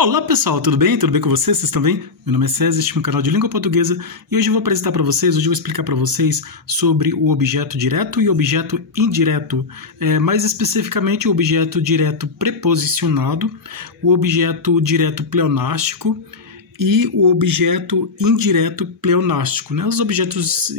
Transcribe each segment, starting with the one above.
Olá pessoal, tudo bem? Tudo bem com vocês? Vocês estão bem? Meu nome é César, este é um canal de língua portuguesa e hoje eu vou apresentar para vocês, hoje eu vou explicar para vocês sobre o objeto direto e o objeto indireto. Mais especificamente o objeto direto preposicionado, o objeto direto pleonástico e o objeto indireto pleonástico, né? Os objetos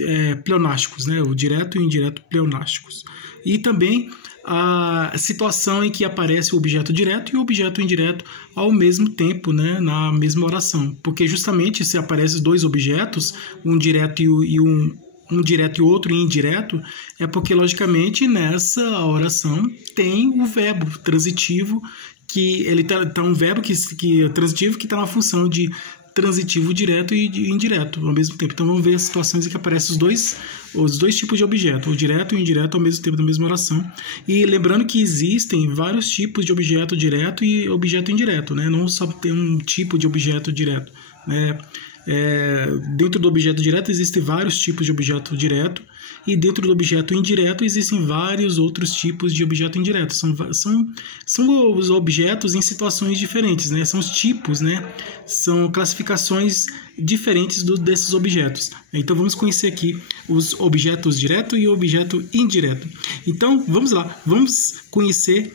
pleonásticos, né? O direto e o indireto pleonásticos. E também a situação em que aparece o objeto direto e o objeto indireto ao mesmo tempo, né, na mesma oração. Porque justamente se aparecem dois objetos, um direto e um direto e outro indireto, é porque logicamente nessa oração tem o verbo transitivo, que ele tá um verbo que é transitivo que está na função de transitivo direto e indireto ao mesmo tempo. Então vamos ver as situações em que aparecem os dois tipos de objeto, o direto e o indireto ao mesmo tempo na mesma oração. E lembrando que existem vários tipos de objeto direto e objeto indireto, né? Não só tem um tipo de objeto direto, né? Dentro do objeto direto existem vários tipos de objeto direto e dentro do objeto indireto existem vários outros tipos de objeto indireto. São os objetos em situações diferentes, né? São os tipos, né? São classificações diferentes desses objetos. Então vamos conhecer aqui os objetos direto e o objeto indireto. Então vamos lá, vamos conhecer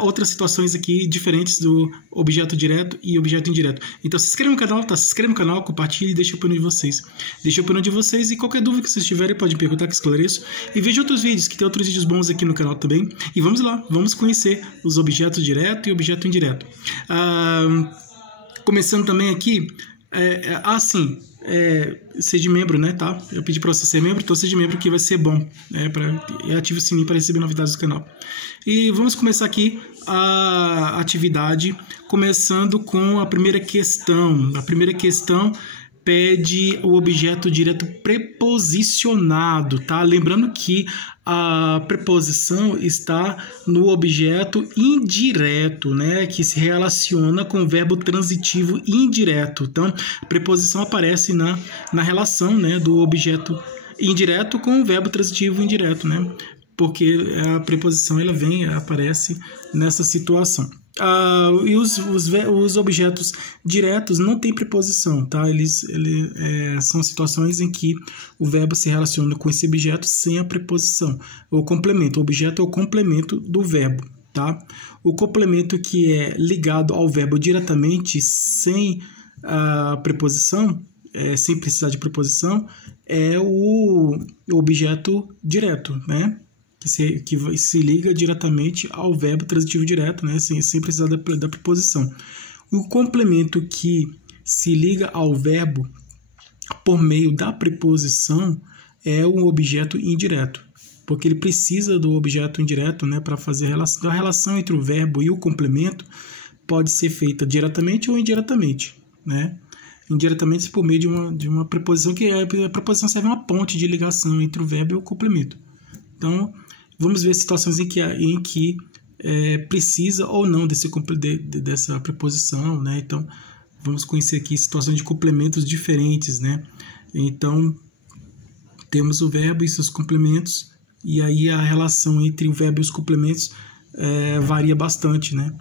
outras situações aqui diferentes do objeto direto e objeto indireto. Então se inscreva no canal, tá? Se inscreva no canal, compartilhe e deixe a opinião de vocês. Deixe a opinião de vocês e qualquer dúvida que vocês tiverem pode perguntar que esclareço. E veja outros vídeos, que tem outros vídeos bons aqui no canal também. E vamos lá, vamos conhecer os objetos direto e objeto indireto. Começando também aqui, seja membro, né, tá? Eu pedi para você ser membro, então seja membro que vai ser bom, né, e ative o sininho para receber novidades do canal. E vamos começar aqui a atividade, começando com a primeira questão. A primeira questão pede o objeto direto preposicionado, tá? Lembrando que a preposição está no objeto indireto, né? Que se relaciona com o verbo transitivo indireto. Então, a preposição aparece na relação, né, do objeto indireto com o verbo transitivo indireto, né? Porque a preposição aparece nessa situação. E os objetos diretos não têm preposição, tá? São situações em que o verbo se relaciona com esse objeto sem a preposição. O complemento, o objeto é o complemento do verbo, tá? O complemento que é ligado ao verbo diretamente sem a preposição, sem precisar de preposição, é o objeto direto, né? Que se liga diretamente ao verbo transitivo direto, né? Sem precisar da preposição. O complemento que se liga ao verbo por meio da preposição é um objeto indireto, porque ele precisa do objeto indireto, né, para fazer a relação entre o verbo e o complemento pode ser feita diretamente ou indiretamente, né? Indiretamente por meio de uma preposição, que a preposição serve uma ponte de ligação entre o verbo e o complemento. Então, vamos ver situações em que precisa ou não dessa preposição, né? Então, vamos conhecer aqui situações de complementos diferentes, né? Então, temos o verbo e seus complementos, e aí a relação entre o verbo e os complementos varia bastante, né?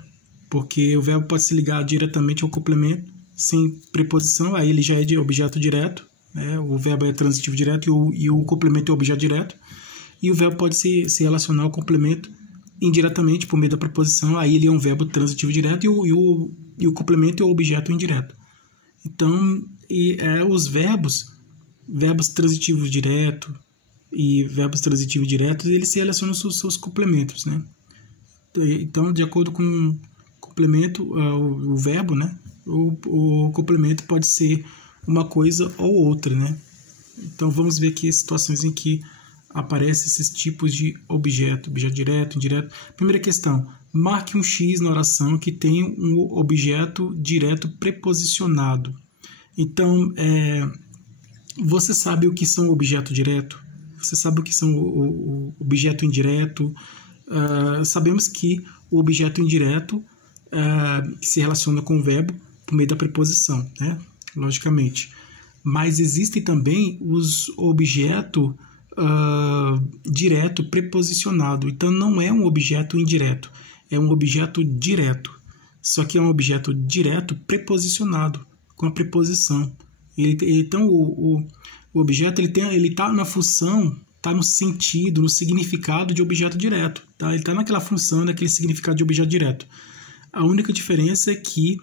Porque o verbo pode se ligar diretamente ao complemento, sem preposição, aí ele já é de objeto direto, né? O verbo é transitivo direto e o complemento é objeto direto. E o verbo pode se relacionar ao complemento indiretamente por meio da preposição, aí ele é um verbo transitivo direto e o complemento é o objeto indireto. Então, os verbos transitivos direto e verbos transitivos diretos, eles se relacionam aos seus complementos, né? Então, de acordo com o complemento, o verbo, né? O complemento pode ser uma coisa ou outra, né? Então, vamos ver aqui situações em que aparecem esses tipos de objeto direto, indireto. Primeira questão, marque um X na oração que tem um objeto direto preposicionado. Então, você sabe o que são o objeto direto? Você sabe o que são o objeto indireto? Sabemos que o objeto indireto que se relaciona com o verbo por meio da preposição, né? Logicamente. Mas existem também os objetos direto preposicionado. Então não é um objeto indireto, é um objeto direto. só que é um objeto direto preposicionado, com a preposição. Então, o objeto ele está na função, está no sentido, no significado de objeto direto. Tá? Ele está naquela função, naquele significado de objeto direto. A única diferença é que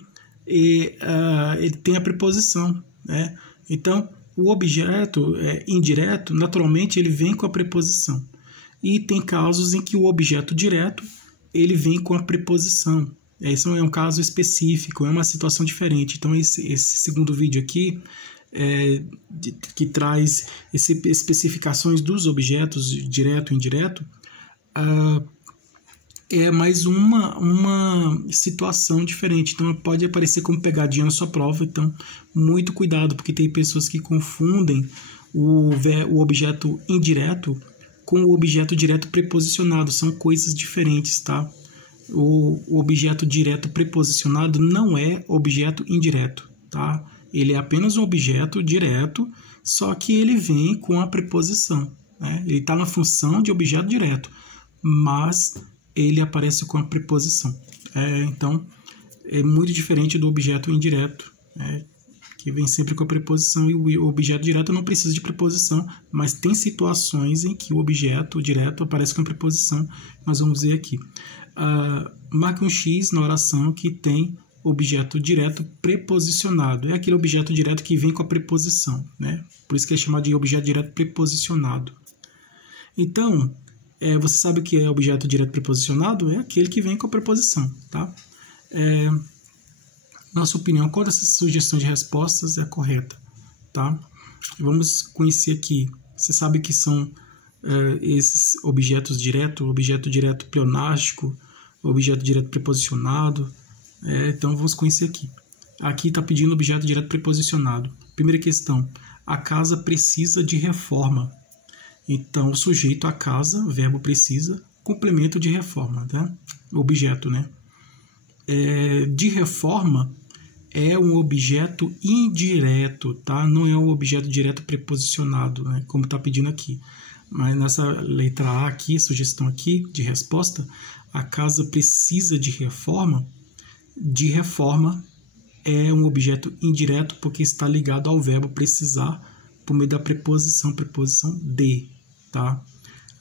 ele tem a preposição. Né? Então, o objeto indireto, naturalmente, ele vem com a preposição. E tem casos em que o objeto direto ele vem com a preposição. Esse é um caso específico, é uma situação diferente. Então, esse segundo vídeo aqui, que traz especificações dos objetos direto e indireto, é mais uma situação diferente. Então, pode aparecer como pegadinha na sua prova. Então, muito cuidado, porque tem pessoas que confundem o objeto indireto com o objeto direto preposicionado. São coisas diferentes, tá? O objeto direto preposicionado não é objeto indireto, tá? Ele é apenas um objeto direto, só que ele vem com a preposição, né? Ele está na função de objeto direto, mas ele aparece com a preposição. Então, é muito diferente do objeto indireto, que vem sempre com a preposição, e o objeto direto não precisa de preposição, mas tem situações em que o objeto direto aparece com a preposição. Nós vamos ver aqui. Marque um X na oração que tem objeto direto preposicionado. É aquele objeto direto que vem com a preposição, né? Por isso que é chamado de objeto direto preposicionado. Então, você sabe o que é objeto direto preposicionado? É aquele que vem com a preposição, tá? Na sua opinião, qual dessas sugestões de respostas é a correta? Tá? Vamos conhecer aqui. Você sabe que são esses objetos diretos, objeto direto pleonástico, objeto direto preposicionado. Então, vamos conhecer aqui. Aqui está pedindo objeto direto preposicionado. Primeira questão. A casa precisa de reforma. Então, o sujeito, a casa, verbo precisa, complemento de reforma. Tá? Objeto, né? De reforma é um objeto indireto, tá? Não é um objeto direto preposicionado, né? Como está pedindo aqui. Mas nessa letra A aqui, sugestão aqui de resposta, a casa precisa de reforma é um objeto indireto porque está ligado ao verbo precisar por meio da preposição de, tá?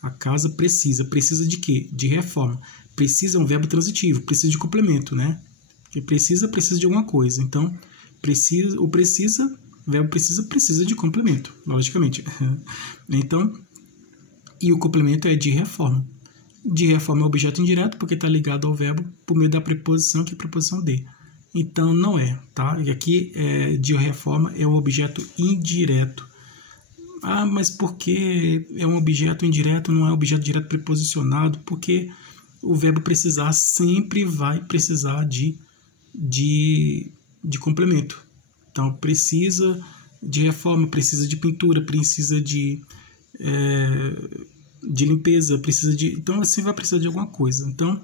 A casa precisa de quê? De reforma. Precisa é um verbo transitivo, precisa de complemento, né? Porque precisa de alguma coisa. Então, o verbo precisa de complemento, logicamente. Então, e o complemento é de reforma. De reforma é objeto indireto porque está ligado ao verbo por meio da preposição, que é a preposição de. Então, não é, tá? E aqui, de reforma é um objeto indireto. Mas por que é um objeto indireto, não é um objeto direto preposicionado? Porque o verbo precisar sempre vai precisar de complemento. Então, precisa de reforma, precisa de pintura, precisa de limpeza, precisa de... Então, você vai precisar de alguma coisa. Então,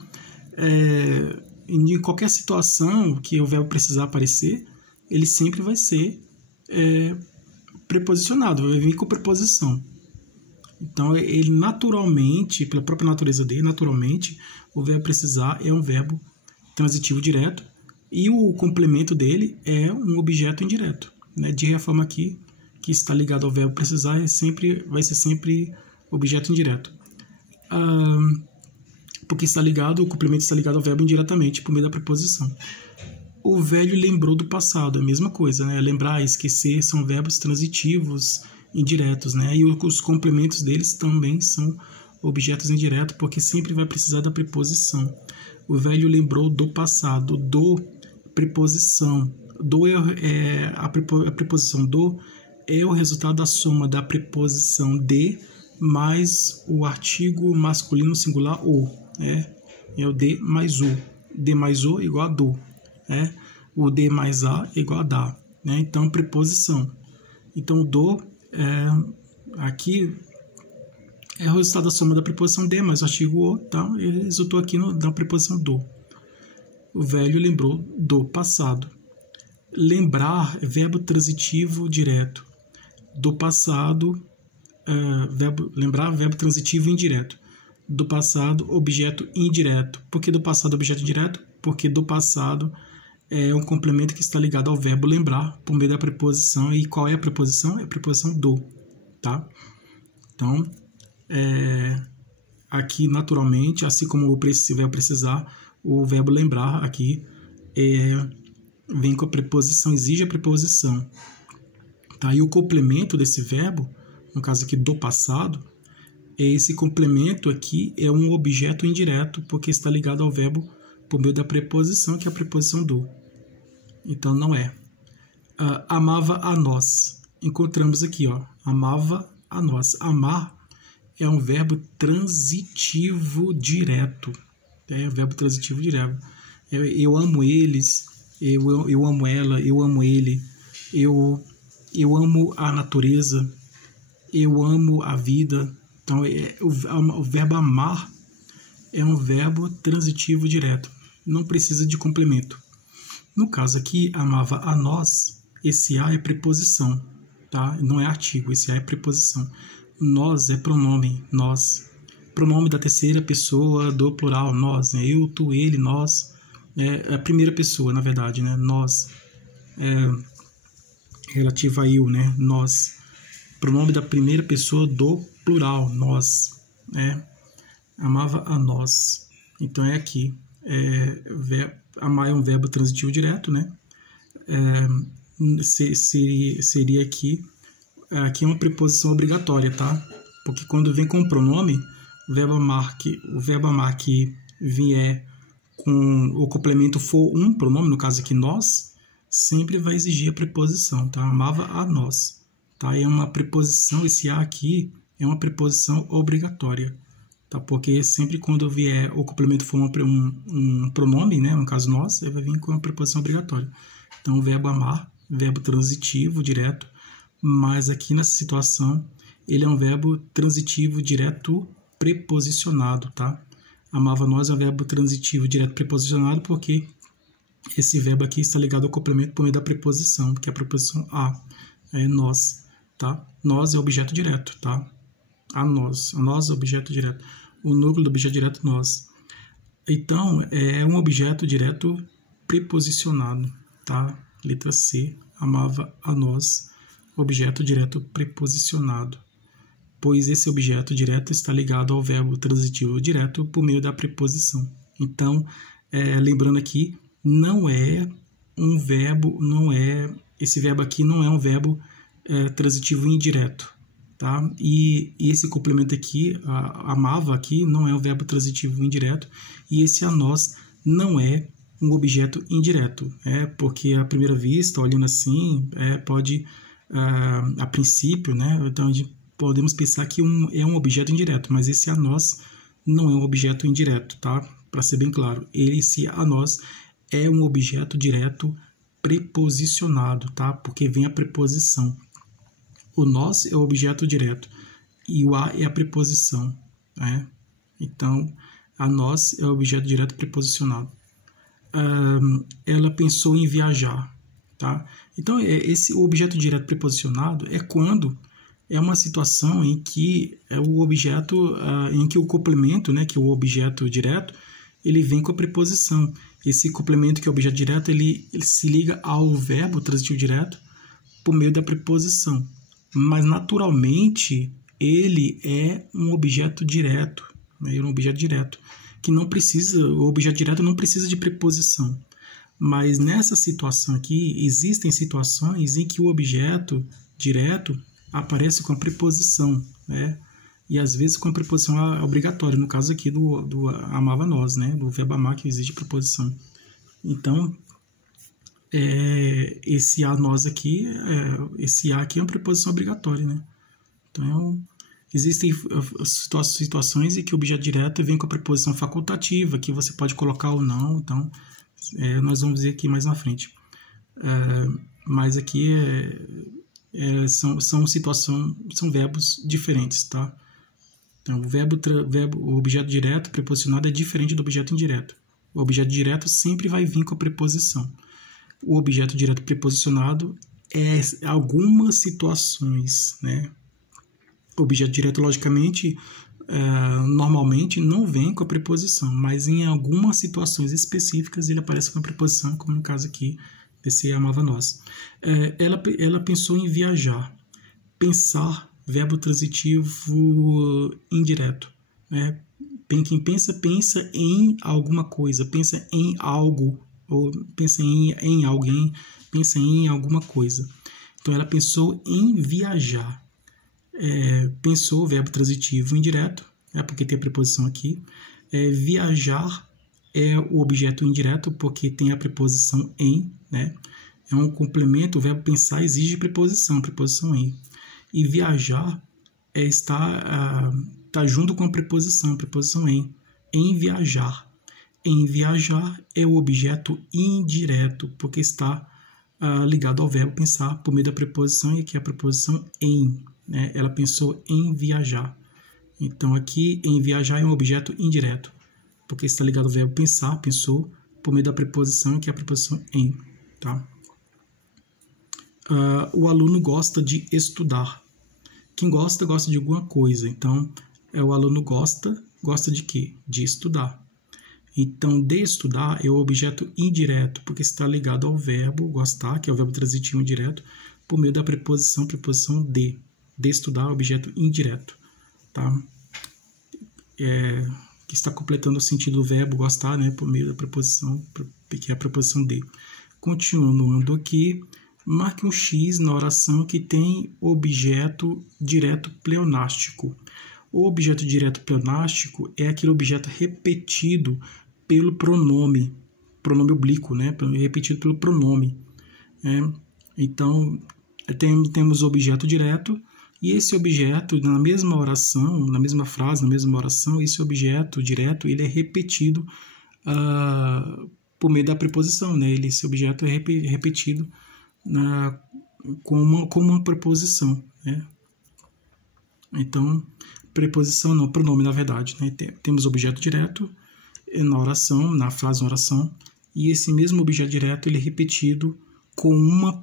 em qualquer situação que o verbo precisar aparecer, ele sempre vai ser preposicionado, vai vir com preposição. Então, ele naturalmente, pela própria natureza dele, naturalmente, o verbo precisar é um verbo transitivo direto e o complemento dele é um objeto indireto, né? De reforma aqui, que está ligado ao verbo precisar, vai ser sempre objeto indireto. Porque o complemento está ligado ao verbo indiretamente, por meio da preposição. O velho lembrou do passado, a mesma coisa, né? Lembrar, esquecer, são verbos transitivos indiretos, né? E os complementos deles também são objetos indiretos, porque sempre vai precisar da preposição. O velho lembrou do passado, do preposição. A preposição do é o resultado da soma da preposição de mais o artigo masculino singular o. É o de mais o. De mais o igual a do. O de mais a igual a da. Né? Então, preposição. Então, o do aqui é o resultado da soma da preposição de mais o artigo o, tá? E resultou aqui na preposição do. O velho lembrou do passado. Lembrar, verbo transitivo direto. Do passado, lembrar, verbo transitivo indireto. Do passado, objeto indireto. Por que do passado, objeto indireto? porque do passado é um complemento que está ligado ao verbo lembrar por meio da preposição. E qual é a preposição? É a preposição do, tá? Então, aqui naturalmente, assim como o verbo precisar, o verbo lembrar aqui vem com a preposição, exige a preposição, tá? E o complemento desse verbo, no caso aqui do passado, esse complemento aqui é um objeto indireto, porque está ligado ao verbo por meio da preposição, que é a preposição do. Então, não é. Amava a nós. Encontramos aqui, ó, amava a nós. Amar é um verbo transitivo direto. É um verbo transitivo direto. Eu amo eles, eu amo ela, eu amo ele, eu amo a natureza, eu amo a vida. Então, o verbo amar é um verbo transitivo direto. Não precisa de complemento. No caso aqui, amava a nós, esse a é preposição, tá? Não é artigo, esse a é preposição. Nós é pronome, nós. Pronome da terceira pessoa do plural, nós. Né? Eu, tu, ele, nós. É a primeira pessoa, na verdade, né? Nós. Relativo a eu, né? Nós. Pronome da primeira pessoa do plural, nós. Amava a nós. Então é aqui. Amar é um verbo transitivo direto, né? Seria aqui é uma preposição obrigatória, tá? Porque quando vem com o pronome, o verbo amar que vier com o complemento for um pronome, no caso aqui nós, sempre vai exigir a preposição, tá? Amava a nós, tá? É uma preposição, esse a aqui é uma preposição obrigatória, tá? Porque sempre quando vier o complemento for um pronome, né? No caso nós, ele vai vir com uma preposição obrigatória. Então, o verbo amar, verbo transitivo direto, mas aqui nessa situação ele é um verbo transitivo direto preposicionado, tá? Amava nós é um verbo transitivo direto preposicionado porque esse verbo aqui está ligado ao complemento por meio da preposição, que é a preposição a, nós, tá? Nós é objeto direto, tá? A nós é objeto direto. O núcleo do objeto direto nós. Então, é um objeto direto preposicionado, tá? Letra C, amava a nós, objeto direto preposicionado, pois esse objeto direto está ligado ao verbo transitivo direto por meio da preposição. Então, lembrando aqui, esse verbo aqui não é um verbo transitivo indireto, tá? E esse complemento aqui, amava aqui, não é um verbo transitivo indireto, e esse a nós não é um objeto indireto, porque à primeira vista, olhando assim, pode, a princípio, né? Então, podemos pensar que é um objeto indireto, mas esse a nós não é um objeto indireto, tá? Para ser bem claro, esse a nós é um objeto direto preposicionado, tá? Porque vem a preposição. O nós é o objeto direto e o a é a preposição, né? Então, a nós é o objeto direto preposicionado. Ela pensou em viajar, tá? Então, o objeto direto preposicionado é quando é uma situação em que o objeto, em que o complemento, né, que é o objeto direto, ele vem com a preposição. Esse complemento, que é o objeto direto, ele se liga ao verbo transitivo direto por meio da preposição. Mas, naturalmente, ele é um objeto direto, né? Ele é um objeto direto, que não precisa, o objeto direto não precisa de preposição. Mas nessa situação aqui, existem situações em que o objeto direto aparece com a preposição, né? E às vezes com a preposição obrigatória, no caso aqui do amava nós, né? Do verbo amar, que existe preposição. Então, esse a nós aqui, esse a aqui é uma preposição obrigatória, né? Então, existem situações em que o objeto direto vem com a preposição facultativa, que você pode colocar ou não. Então, nós vamos ver aqui mais na frente. Mas aqui são verbos diferentes, tá? Então, o objeto direto preposicionado é diferente do objeto indireto. O objeto direto sempre vai vir com a preposição. O objeto direto preposicionado é algumas situações, né? O objeto direto, logicamente, normalmente não vem com a preposição, mas em algumas situações específicas ele aparece com a preposição, como no caso aqui desse amava nós. Ela pensou em viajar. Pensar, verbo transitivo indireto. Né? Quem pensa, pensa em alguma coisa, pensa em algo, ou pensa em alguém, pensa em alguma coisa. Então, ela pensou em viajar. Pensou, verbo transitivo indireto, porque tem a preposição aqui. Viajar é o objeto indireto, porque tem a preposição em, né? É um complemento, o verbo pensar exige preposição em. E viajar está junto com a preposição em viajar. Em viajar é o objeto indireto, porque está ligado ao verbo pensar por meio da preposição, e aqui a preposição em. Né? Ela pensou em viajar. Então, aqui, em viajar é um objeto indireto, porque está ligado ao verbo pensar, pensou, por meio da preposição, que é a preposição em. Tá? O aluno gosta de estudar. Quem gosta de alguma coisa. Então, o aluno gosta de quê? De estudar. Então, de estudar é o objeto indireto, porque está ligado ao verbo gostar, que é o verbo transitivo indireto, por meio da preposição de. De estudar é o objeto indireto. Tá? Que está completando o sentido do verbo gostar, né, por meio da preposição, que é a preposição de. Continuando aqui, marque um X na oração que tem objeto direto pleonástico. O objeto direto pleonástico é aquele objeto repetido pelo pronome oblíquo, né, repetido pelo pronome. Então, temos o objeto direto, e esse objeto, na mesma oração, na mesma frase, na mesma oração, esse objeto direto ele é repetido por meio da preposição. Né? Esse objeto é repetido com uma preposição. Né? Então, preposição não, pronome na verdade. Né? Temos objeto direto na oração, na frase na oração, e esse mesmo objeto direto ele é repetido com um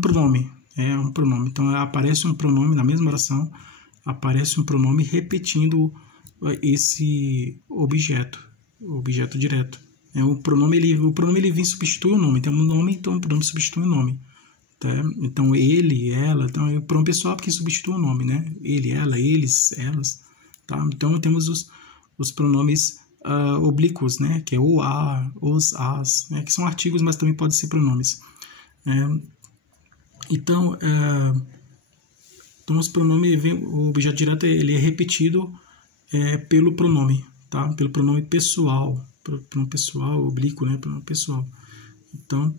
pronome. Um pronome. Então, aparece um pronome na mesma oração, aparece um pronome repetindo esse objeto direto. O pronome ele vem substituir o nome. Tem um nome, então o pronome substitui o nome. Tá? Então, ele, ela, então é o pronome pessoal porque substitui o nome, né? Ele, ela, eles, elas. Tá? Então, temos os pronomes oblíquos, né? Que é o, a, os, as, né? Que são artigos, mas também podem ser pronomes. Então, os pronomes, o objeto direto ele é repetido pelo pronome, tá? Pelo pronome pessoal, oblíquo, né? Pronome pessoal. Então,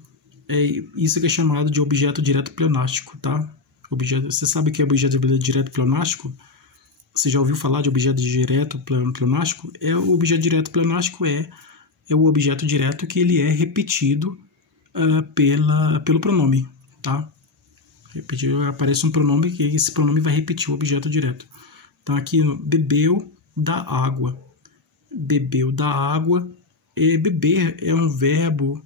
isso que é chamado de objeto direto pleonástico, tá? Você sabe o que é objeto direto pleonástico? Você já ouviu falar de objeto direto pleonástico? O objeto direto pleonástico é o objeto direto que ele é repetido pelo pronome, tá? Aparece um pronome que esse pronome vai repetir o objeto direto. Então aqui, bebeu da água. Bebeu da água. Beber é um verbo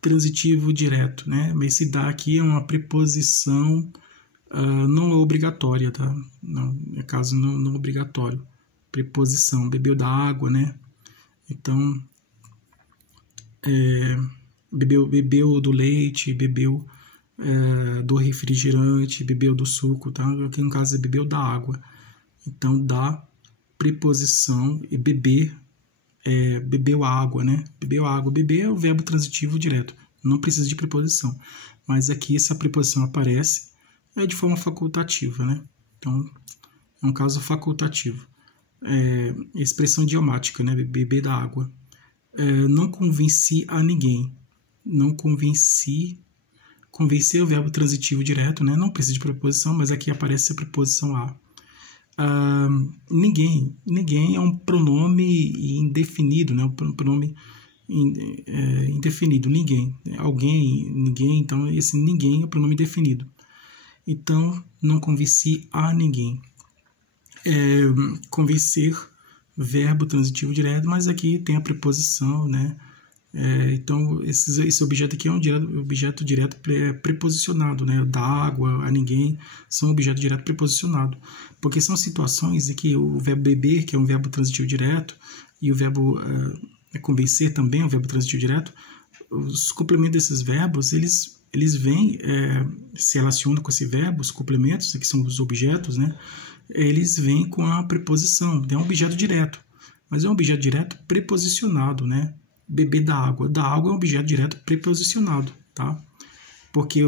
transitivo direto, né? Mas esse da aqui é uma preposição não obrigatória, tá? Não, é caso não obrigatório. Preposição, bebeu da água, né? Então, bebeu do leite, bebeu do refrigerante, bebeu do suco, tá? Aqui no caso é bebeu da água. Então, da preposição e beber, bebeu água, né? Bebeu água. Beber é o verbo transitivo direto, não precisa de preposição. Mas aqui essa preposição aparece de forma facultativa, né? Então, é um caso facultativo. Expressão idiomática, né? Beber da água. Não convenci a ninguém. Não convenci. Convencer é o verbo transitivo direto, né? Não precisa de preposição, mas aqui aparece a preposição a. Ninguém. Ninguém é um pronome indefinido, né? Um pronome indefinido. Ninguém. Alguém, ninguém. Então, esse ninguém é o pronome indefinido. Então, não convenci a ninguém. Convencer, verbo transitivo direto, mas aqui tem a preposição, né? Então, esse objeto aqui é um objeto direto preposicionado, né? Da água, a ninguém, são objeto direto preposicionado. Porque são situações em que o verbo beber, que é um verbo transitivo direto, e o verbo convencer também é um verbo transitivo direto, os complementos desses verbos, eles vêm, se relacionam com esse verbo, os complementos, que são os objetos, né? Eles vêm com a preposição, é um objeto direto, mas é um objeto direto preposicionado, né? Beber da água é um objeto direto preposicionado, tá? Porque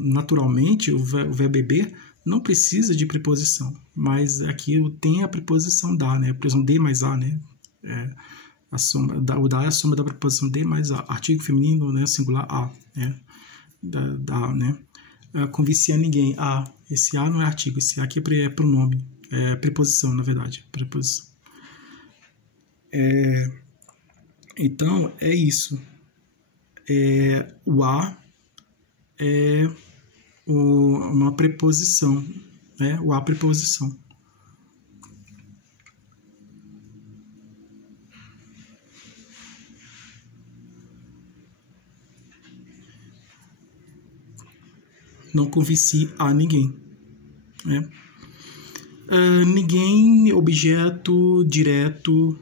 naturalmente o verbo beber não precisa de preposição, mas aqui tem a preposição da, né? A preposição de mais a, né? O da é a soma da preposição de mais a, artigo feminino, né? Singular a, né? Né? Convencer a ninguém, a. Esse a não é artigo, esse a aqui é pronome, é preposição, na verdade, preposição. Então, é isso. O a é uma preposição, né? O a preposição. Não convenci a ninguém, né? Ninguém, objeto direto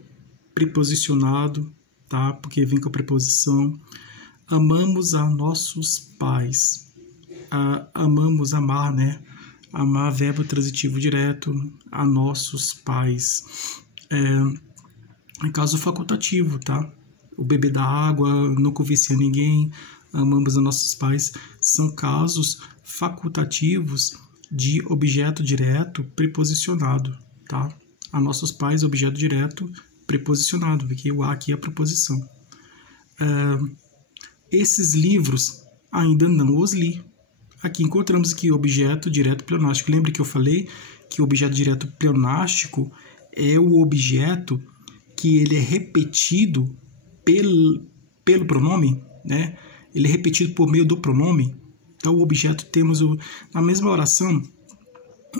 preposicionado, tá? Porque vem com a preposição. Amamos a nossos pais. Amamos, amar, né? Amar, verbo transitivo direto, a nossos pais. É caso facultativo, tá? O beber da água, não convencer a ninguém, amamos a nossos pais, são casos facultativos de objeto direto preposicionado, tá? A nossos pais, objeto direto preposicionado, porque o a aqui é a preposição. Esses livros ainda não os li. Aqui encontramos aqui objeto direto pleonástico. Lembra que eu falei que o objeto direto pleonástico é o objeto que ele é repetido pelo pronome, né? Ele é repetido por meio do pronome. Então, o objeto temos na mesma oração,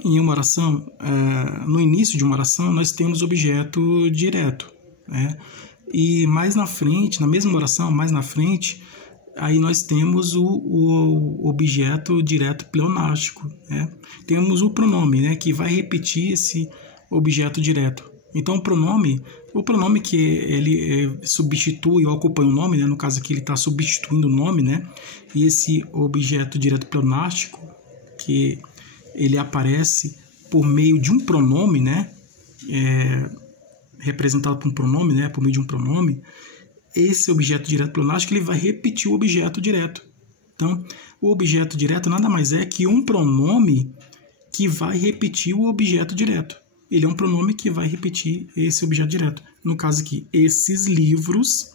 em uma oração, no início de uma oração, nós temos objeto direto, né? E mais na frente, na mesma oração, mais na frente, aí nós temos o objeto direto pleonástico, né? Temos o pronome, né, que vai repetir esse objeto direto. Então, o pronome que ele substitui ou acompanha o nome, né? No caso aqui ele está substituindo o nome, né? E esse objeto direto pleonástico, que ele aparece por meio de um pronome, né? Representado por um pronome, né? Por meio de um pronome, esse objeto direto pleonástico ele vai repetir o objeto direto. Então, o objeto direto nada mais é que um pronome que vai repetir o objeto direto. Ele é um pronome que vai repetir esse objeto direto. No caso aqui, esses livros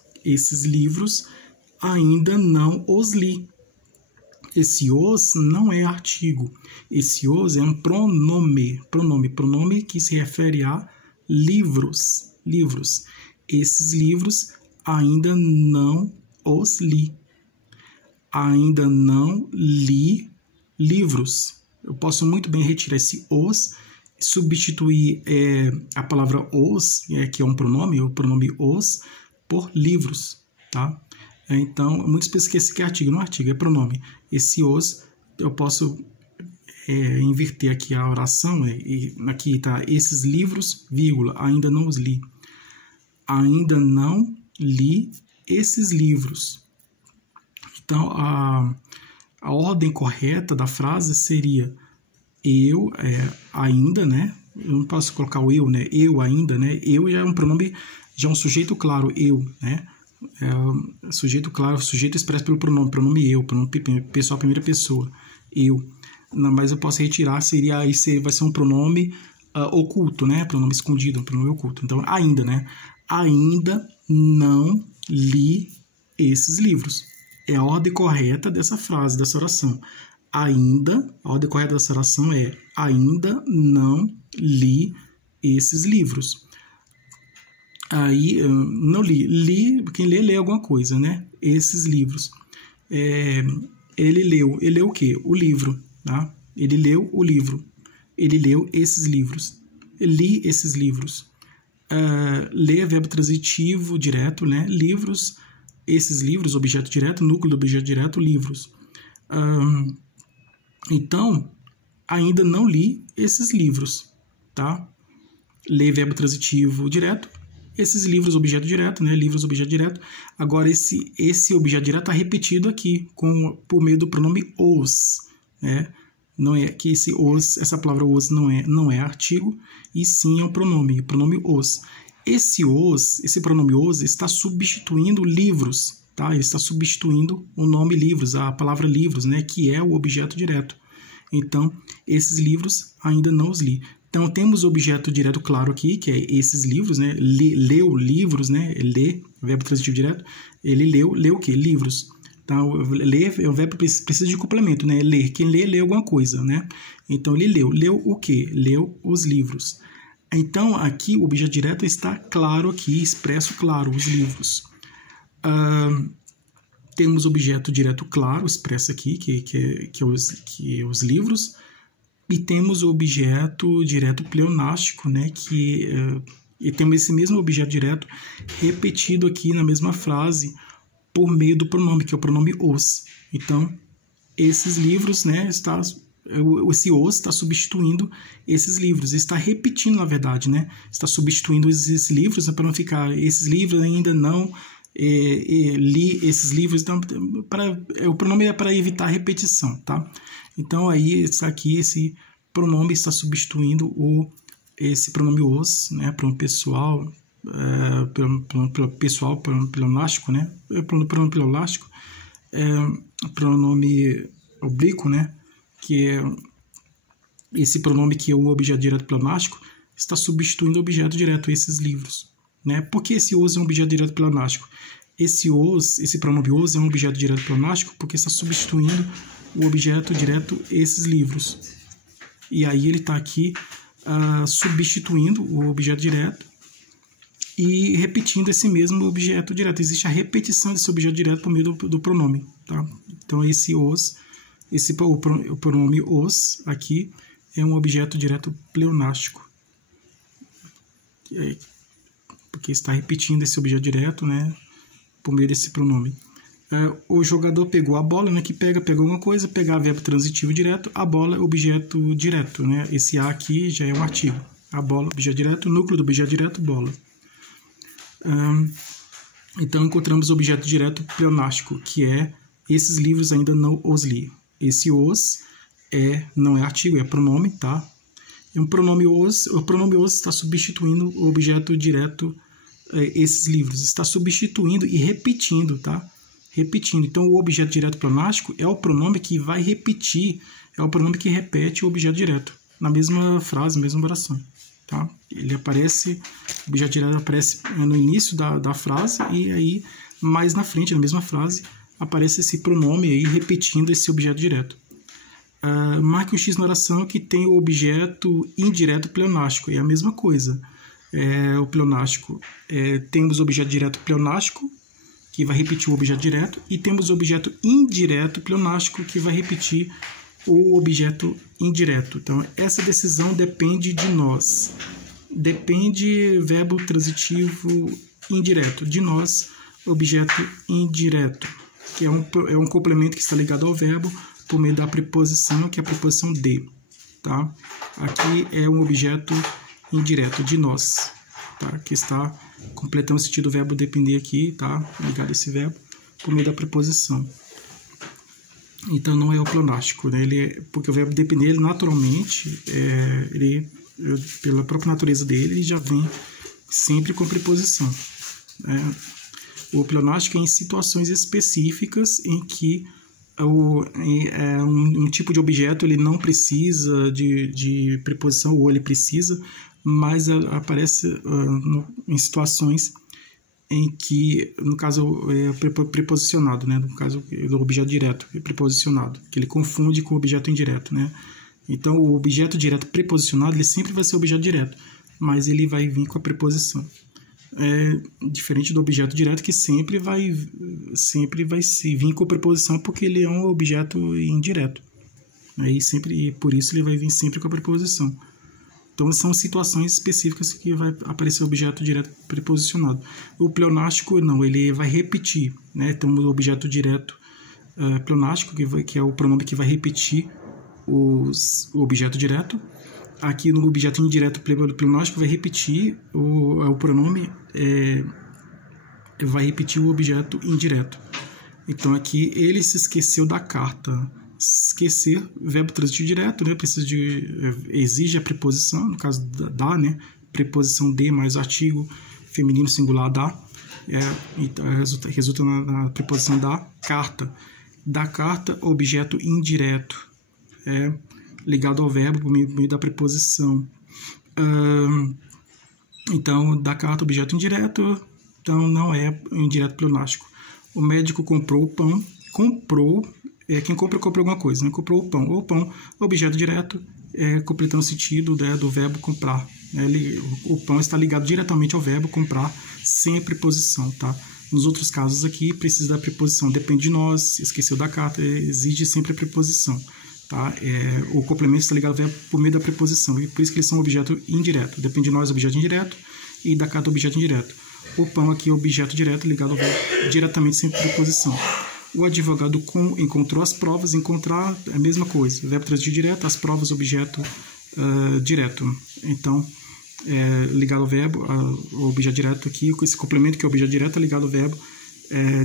ainda não os li. Esse os não é artigo. Esse os é um pronome que se refere a livros. Esses livros ainda não os li. Ainda não li livros. Eu posso muito bem retirar esse os, substituir a palavra os, que é um pronome, o pronome os, por livros, tá? Então, muitas pessoas esquecem que é artigo, não é artigo, é pronome. Esse os, eu posso inverter aqui a oração, aqui está, esses livros, vírgula, ainda não os li. Ainda não li esses livros. Então, a ordem correta da frase seria eu ainda, né? Eu não posso colocar o eu, né? Eu ainda, né? Eu já é um pronome, já é um sujeito claro, eu, né? Sujeito claro, sujeito expresso pelo pronome eu, pronome pessoal, primeira pessoa, eu. Não, mas eu posso retirar, vai ser um pronome oculto, né? Pronome escondido, um pronome oculto. Então, ainda, né? Ainda não li esses livros. É a ordem correta dessa frase, dessa oração. Ainda, a ordem correta dessa oração é ainda não li esses livros. Aí, não li. Li, quem lê alguma coisa, né? Esses livros. Ele leu o quê? O livro, tá? Ele leu o livro. Ele leu esses livros. Li esses livros. ler, verbo transitivo direto, né? Livros, esses livros, objeto direto, núcleo do objeto direto, livros. Então, ainda não li esses livros, tá? Ler, verbo transitivo direto, esses livros, objeto direto, né? Livros, objeto direto. Agora, esse objeto direto está repetido aqui por meio do pronome os, né? Não é que essa palavra os não é artigo, e sim é um pronome, o pronome os. Esse pronome os está substituindo livros, tá? Ele está substituindo o nome livros, a palavra livros, né? Que é o objeto direto. Então, esses livros ainda não os li. Então, temos o objeto direto claro aqui, que é esses livros, né? Leu livros, né? Ler, verbo transitivo direto. Ele leu o quê? Livros. Então, ler é um verbo que precisa de complemento, né? Ler. Quem lê alguma coisa, né? Então, ele leu. Leu o quê? Leu os livros. Então, aqui o objeto direto está claro aqui, expresso claro, os livros. Temos o objeto direto claro, expresso aqui, que é os livros. E temos o objeto direto pleonástico, né? E temos esse mesmo objeto direto repetido aqui na mesma frase, por meio do pronome, que é o pronome os. Então, esses livros, né, esse os está substituindo esses livros, está repetindo, na verdade, né, está substituindo esses livros, né, para não ficar, esses livros ainda não li esses livros, então, o pronome é para evitar repetição, tá? Então, aí, esse pronome está substituindo esse pronome os, né, pronome pessoal, pessoal, pleonástico, né? Pronome pleonástico, pronome oblíquo, né? Que é esse pronome que é o objeto direto pleonástico, está substituindo o objeto direto, esses livros, né? Por que esse os é um objeto direto pleonástico? Esse pronome os é um objeto direto pleonástico porque está substituindo o objeto direto, esses livros. E aí ele está aqui substituindo o objeto direto e repetindo esse mesmo objeto direto. Existe a repetição desse objeto direto por meio do pronome, tá? Então, o pronome os aqui é um objeto direto pleonástico, porque está repetindo esse objeto direto, né, por meio desse pronome. O jogador pegou a bola, né, que pegou uma coisa, pegar verbo transitivo direto, a bola é objeto direto, né? Esse a aqui já é um artigo. A bola, objeto direto, núcleo do objeto direto, bola. Então, encontramos o objeto direto pleonástico, que é esses livros ainda não os li. Esse os não é artigo, é pronome, tá? E o pronome os está substituindo o objeto direto, esses livros. Está substituindo e repetindo, tá? Repetindo. Então, o objeto direto pleonástico é o pronome que vai repetir, é o pronome que repete o objeto direto, na mesma frase, na mesma oração. Tá? Ele aparece, o objeto direto aparece no início da frase e aí, mais na frente, na mesma frase, aparece esse pronome aí repetindo esse objeto direto. Marque um X na oração que tem o objeto indireto pleonástico, é a mesma coisa. O pleonástico, temos o objeto direto pleonástico, que vai repetir o objeto direto, e temos o objeto indireto pleonástico, que vai repetir o objeto indireto. Então, essa decisão depende de nós. Depende verbo transitivo indireto. De nós, objeto indireto, que é um complemento que está ligado ao verbo por meio da preposição, que é a preposição de. Tá? Aqui é um objeto indireto, de nós, tá? Que está completando o sentido do verbo depender aqui, tá? Ligado a esse verbo por meio da preposição. Então, não é o pleonástico, né? Porque o verbo depender, ele naturalmente, pela própria natureza dele, ele já vem sempre com preposição. O pleonástico é em situações específicas em que um tipo de objeto ele não precisa de preposição, ou ele precisa, mas aparece em situações em que, no caso, é preposicionado, né? No caso do objeto direto, é preposicionado, que ele confunde com o objeto indireto, né? Então, o objeto direto preposicionado, ele sempre vai ser objeto direto, mas ele vai vir com a preposição. Diferente do objeto direto, que sempre vai se vir com a preposição, porque ele é um objeto indireto. E por isso ele vai vir sempre com a preposição. Então, são situações específicas que vai aparecer o objeto direto preposicionado. O pleonástico, não, ele vai repetir, né? Temos o objeto direto pleonástico, que é o pronome que vai repetir o objeto direto. Aqui no objeto indireto pleonástico vai repetir o pronome, vai repetir o objeto indireto. Então aqui ele se esqueceu da carta. Esquecer, verbo transitivo direto, né? Exige a preposição, no caso da, né? Preposição de mais artigo feminino singular da, então, resulta na preposição da carta. Da carta, objeto indireto, ligado ao verbo por meio da preposição. Então, da carta, objeto indireto, então não é indireto pleonástico. O médico comprou o pão, comprou, quem compra alguma coisa, né? Comprou o pão. O pão, objeto direto, completando o sentido, né, do verbo comprar. O pão está ligado diretamente ao verbo comprar, sem a preposição, tá? Nos outros casos aqui, precisa da preposição. Depende de nós, esqueceu da carta, exige sempre a preposição. Tá? O complemento está ligado ao verbo por meio da preposição, e por isso que eles são objeto indireto. Depende de nós, objeto indireto, e da carta, objeto indireto. O pão aqui é objeto direto ligado ao verbo diretamente sem preposição. O advogado encontrou as provas, encontrar é a mesma coisa. Verbo transitivo direto, as provas, objeto direto. Então, ligado ao verbo, o objeto direto aqui, com esse complemento que é o objeto direto, é ligado ao verbo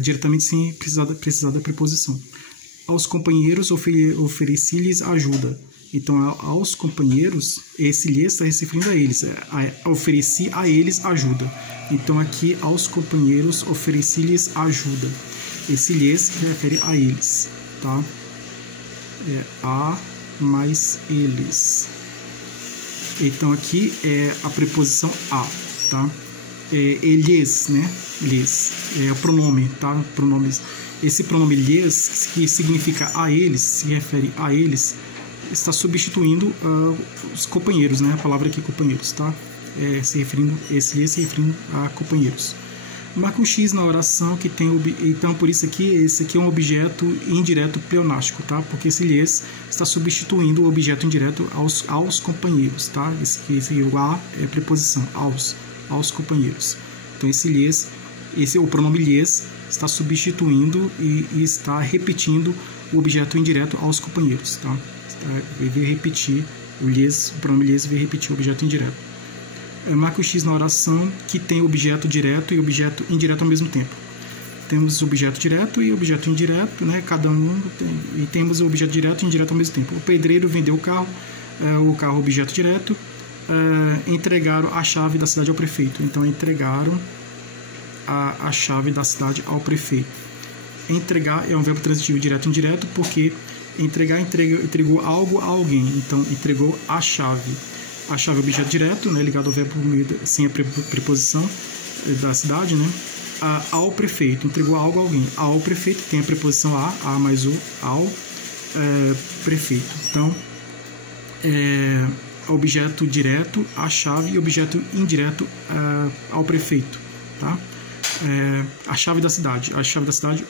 diretamente sem precisar da preposição. Aos companheiros ofereci-lhes ajuda. Então, aos companheiros, esse lhes está se referindo a eles. Ofereci a eles ajuda. Então, aqui, aos companheiros ofereci-lhes ajuda. Esse lhes se refere a eles, tá? A mais eles. Então, aqui é a preposição a, tá? Lhes, né? Lhes. É o pronome, tá? Pronomes. Esse pronome lhes, que significa a eles, se refere a eles, está substituindo os companheiros, né? A palavra aqui, companheiros, tá? Esse lhes se referindo a companheiros. Marca um X na oração que tem... Então, por isso aqui, esse aqui é um objeto indireto pleonástico, tá? Porque esse lhes está substituindo o objeto indireto aos companheiros, tá? O a é preposição, aos companheiros. Então, o pronome lhes está substituindo e está repetindo o objeto indireto aos companheiros, tá? Veio repetir o pronome lhes veio repetir o objeto indireto. Marca o X na oração que tem objeto direto e objeto indireto ao mesmo tempo. Temos objeto direto e objeto indireto, né? Cada um e temos o objeto direto e indireto ao mesmo tempo. O pedreiro vendeu o carro objeto direto, entregaram a chave da cidade ao prefeito. Então, entregaram a chave da cidade ao prefeito. Entregar é um verbo transitivo direto e indireto, porque entregou algo a alguém. Então, entregou a chave. A chave é objeto direto, né, ligado ao verbo sem a preposição da cidade, né? Ao prefeito, entregou algo a alguém. Ao prefeito tem a preposição a mais o, ao prefeito. Então, objeto direto, a chave, e objeto indireto ao prefeito, tá? A chave da cidade, objeto